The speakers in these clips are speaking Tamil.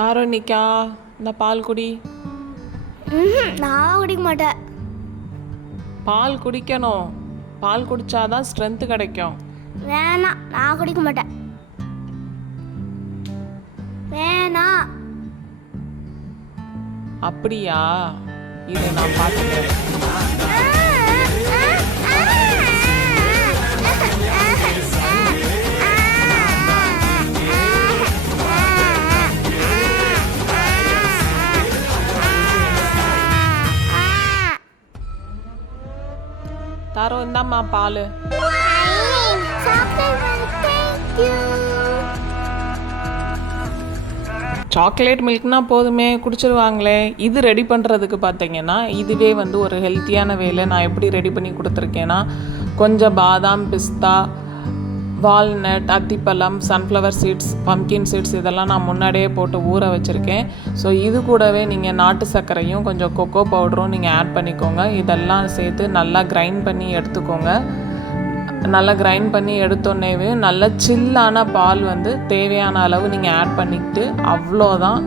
காரோனிக்கா இந்த பால் குடி. நான் குடிக்க மாட்டேன். பால் குடிக்கணும். பால் குடிச்சாதான் ஸ்ட்ரென்த்து கிடைக்கும். வேணாம், நான் குடிக்க மாட்டேன். வேணாம். அப்படியா? இதை நான் பார்த்துக்கிறேன். தாரோ இந்தாம்மா பால். சாக்லேட் மில்க்னா போதுமே, குடிச்சிருவாங்களே. இது ரெடி பண்ணுறதுக்கு பார்த்தீங்கன்னா இதுவே வந்து ஒரு ஹெல்த்தியான வேலை. நான் எப்படி ரெடி பண்ணி கொடுத்துருக்கேன்னா, கொஞ்சம் பாதாம், பிஸ்தா, வால்நட், அத்திப்பழம், சன்ஃப்ளவர் சீட்ஸ், பம்கின் சீட்ஸ் இதெல்லாம் நான் முன்னாடியே போட்டு ஊற வச்சுருக்கேன். ஸோ இது கூடவே நீங்கள் நாட்டு சர்க்கரையும் கொஞ்சம் கொக்கோ பவுடரும் நீங்கள் ஆட் பண்ணிக்கோங்க. இதெல்லாம் சேர்த்து நல்லா கிரைண்ட் பண்ணி எடுத்துக்கோங்க. நல்லா கிரைண்ட் பண்ணி எடுத்தோன்னேவே நல்ல சில்லான பால் வந்து தேவையான அளவு நீங்கள் ஆட் பண்ணிக்கிட்டு அவ்வளோதான்.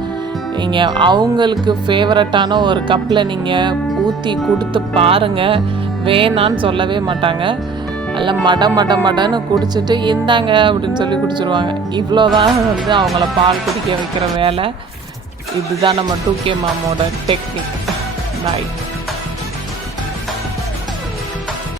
நீங்கள் அவங்களுக்கு ஃபேவரட்டான ஒரு கப்பில் நீங்கள் ஊற்றி கொடுத்து பாருங்கள், வேணான்னு சொல்லவே மாட்டாங்க. நல்லா மடன்னு குடிச்சிட்டு இந்தாங்க அப்படின்னு சொல்லி குடிச்சிருவாங்க. இவ்வளோதான் வந்து அவங்கள பால் குடிக்க வைக்கிற வேலை. இதுதான் நம்ம 2K மாமோட டெக்னிக். பாய்.